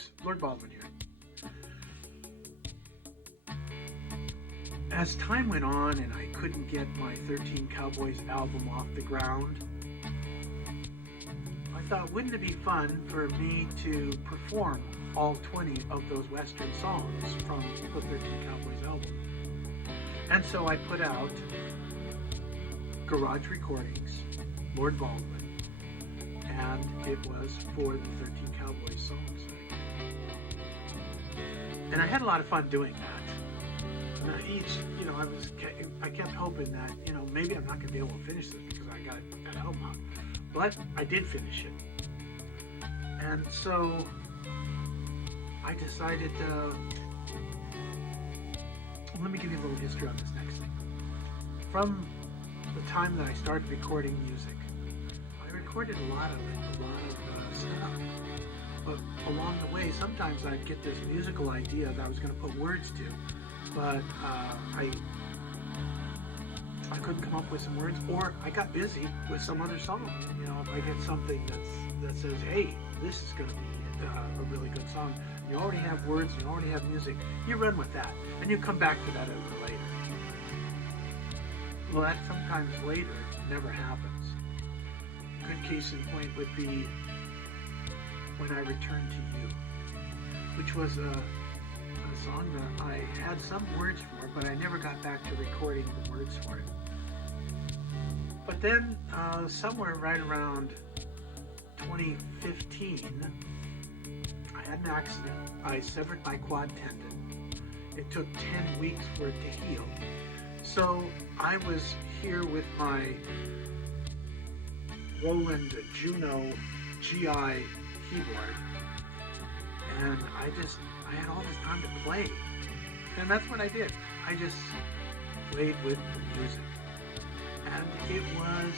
folks, Lord Baldwin here. As time went on and I couldn't get my 13 Cowboys album off the ground, I thought, wouldn't it be fun for me to perform all 20 of those Western songs from the 13 Cowboys album? And so I put out Garage Recordings, Lord Baldwin, and it was for the 13 Cowboys songs. And I had a lot of fun doing that. And I kept hoping that, maybe I'm not going to be able to finish this because I got that album out. But I did finish it. And so I decided let me give you a little history on this next thing. From the time that I started recording music, I recorded a lot of stuff. But along the way, sometimes I'd get this musical idea that I was going to put words to, but I couldn't come up with some words, or I got busy with some other song. If I get something that says, hey, this is going to be a really good song, you already have words, you already have music, you run with that, and you come back to that a little later. Well, that sometimes later never happens. A good case in point would be When I Return to You, which was a song that I had some words for, but I never got back to recording the words for it. But then, somewhere right around 2015, I had an accident. I severed my quad tendon. It took 10 weeks for it to heal. So I was here with my Roland Juno GI keyboard, and I had all this time to play, and that's what I did. I just played with the music, and it was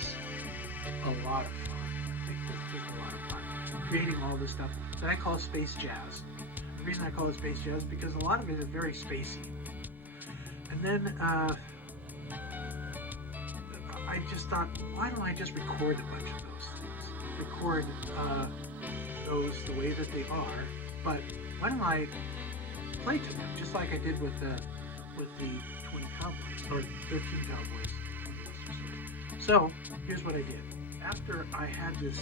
a lot of fun. It was just a lot of fun creating all this stuff that I call space jazz. The reason I call it space jazz is because a lot of it is very spacey. And then I just thought, why don't I just record a bunch of those things? Record those the way that they are, but why don't I play to them, just like I did with the 20 Cowboys, or 13 Cowboys. So, here's what I did. After I had this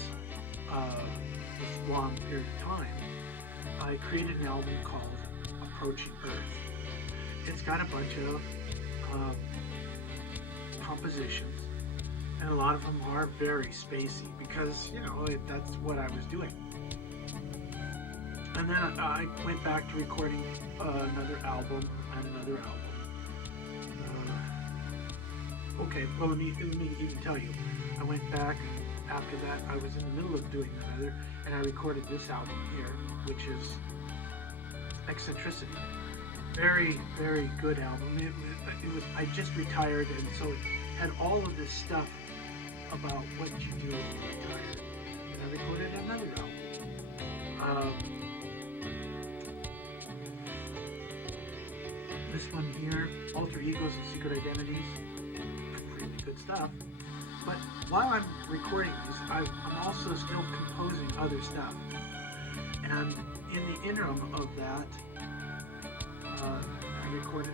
long period of time, I created an album called Approaching Earth. It's got a bunch of compositions, and a lot of them are very spacey because, that's what I was doing. And then I went back to recording another album and another album. Okay, well, let me even tell you. I went back after that. I was in the middle of doing another, and I recorded this album here, which is Eccentricity. Very, very good album. It was. I just retired, and so it had all of this stuff about what you do when you retire. And I recorded another album. This one here, Alter Egos and Secret Identities, really good stuff. But while I'm recording these, I'm also still composing other stuff. And in the interim of that, I recorded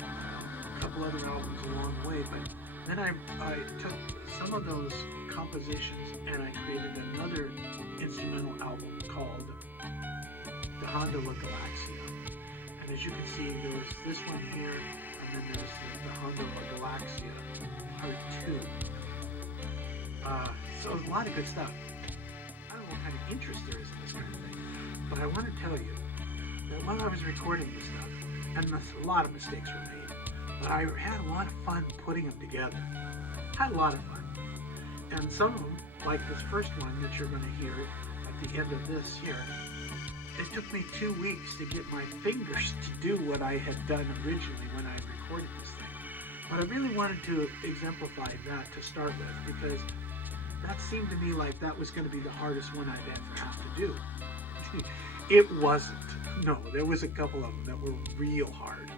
a couple other albums along the way. But then I took some of those compositions and I created another instrumental album called Dejando La Galaxia. And as you can see, there's this one here, and then there's the Dejando La Galaxia Part 2. So a lot of good stuff. I don't know what kind of interest there is in this kind of thing, but I want to tell you that while I was recording this stuff, and a lot of mistakes were made, but I had a lot of fun putting them together. Had a lot of fun. And some of them, like this first one that you're going to hear at the end of this here, it took me 2 weeks to get my fingers to do what I had done originally when I recorded this thing. But I really wanted to exemplify that to start with, because that seemed to me like that was going to be the hardest one I'd ever have to do. It wasn't. No, there was a couple of them that were real hard.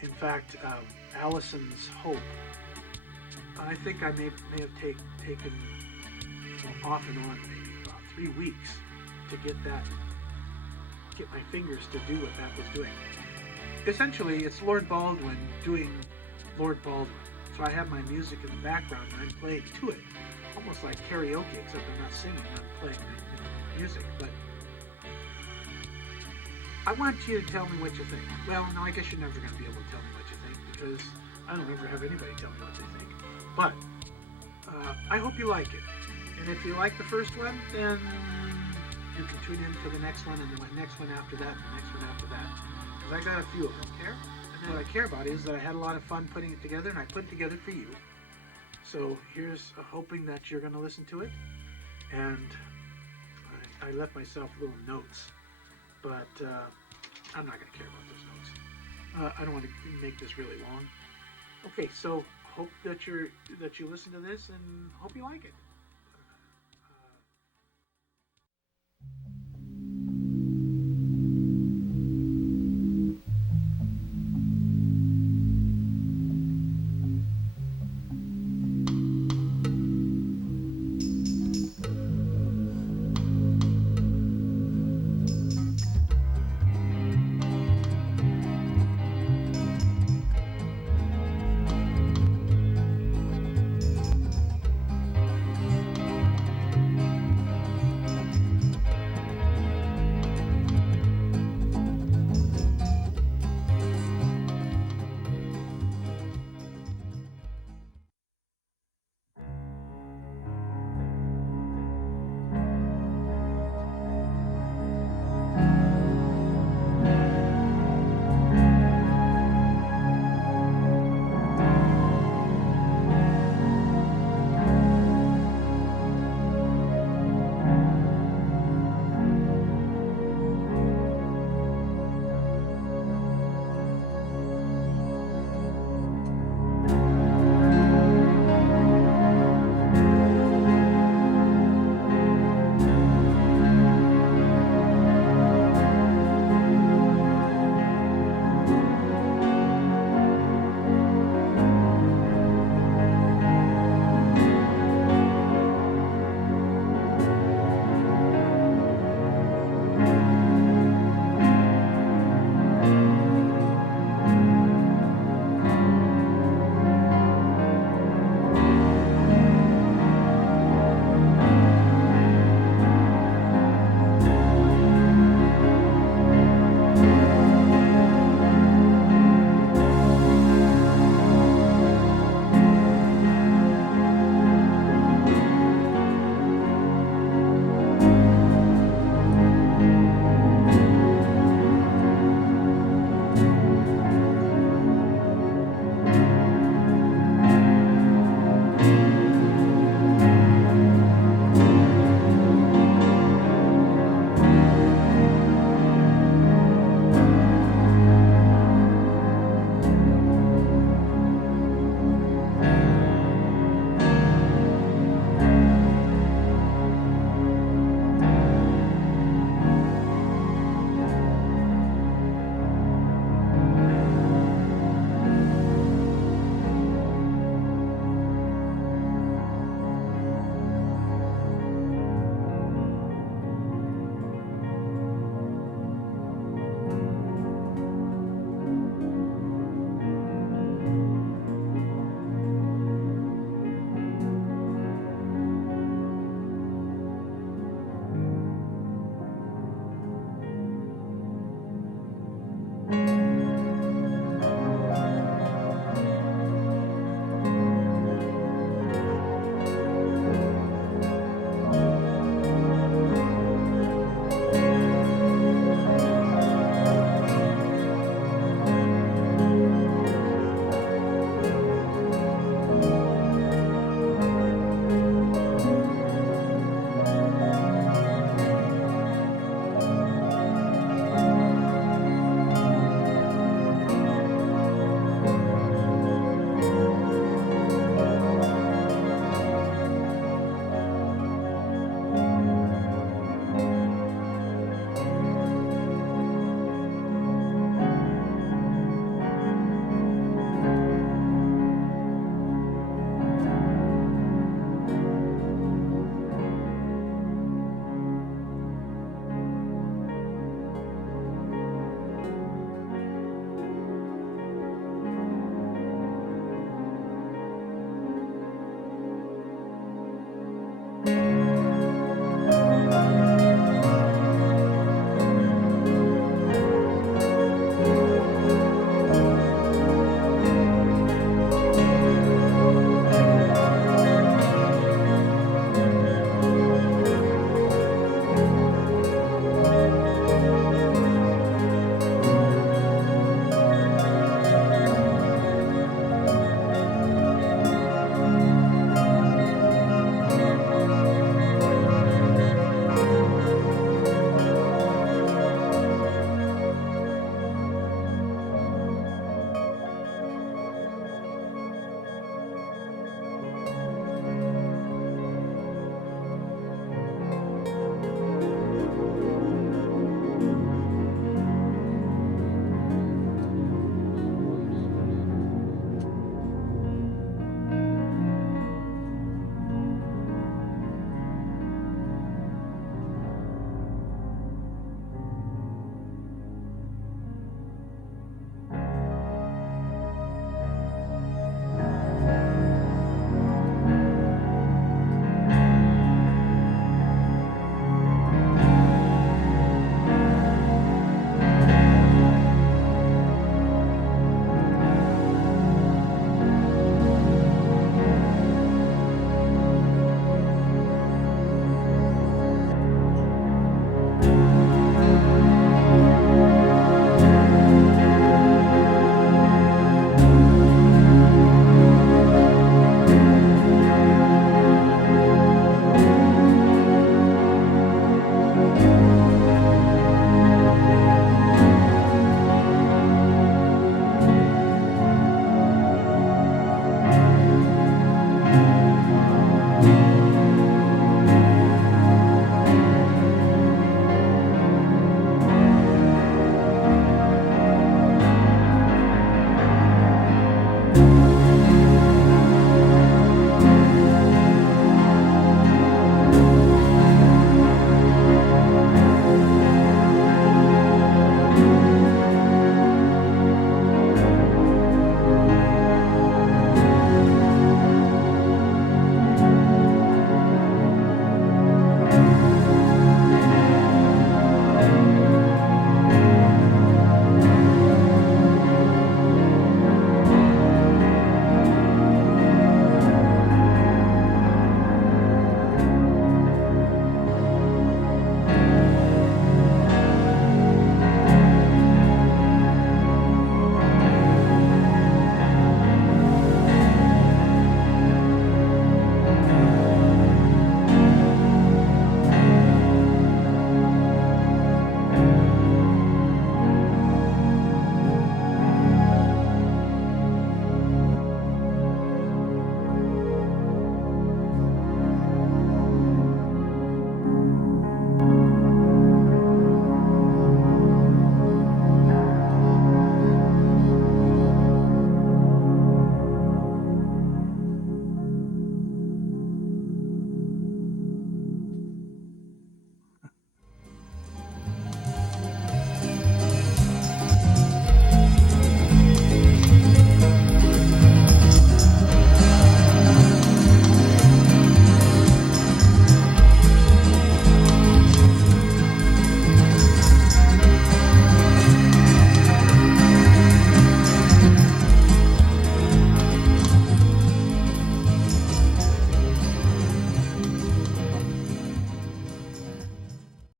In fact, Allison's Hope, I think I may have taken off and on maybe about 3 weeks to get that get my fingers to do what that was doing. Essentially, it's Lord Baldwin doing Lord Baldwin. So I have my music in the background and I'm playing to it. Almost like karaoke, except I'm not singing, I'm playing my music. But I want you to tell me what you think. Well, no, I guess you're never going to be able to tell me what you think because I don't ever have anybody tell me what they think. But I hope you like it. And if you like the first one, then you can tune in for the next one and the next one after that and the next one after that. Because I got a few of them. Care? And what I care about is that I had a lot of fun putting it together and I put it together for you. So here's hoping that you're going to listen to it. And I left myself little notes. But I'm not going to care about those notes. I don't want to make this really long. Okay, so hope that you listen to this and hope you like it.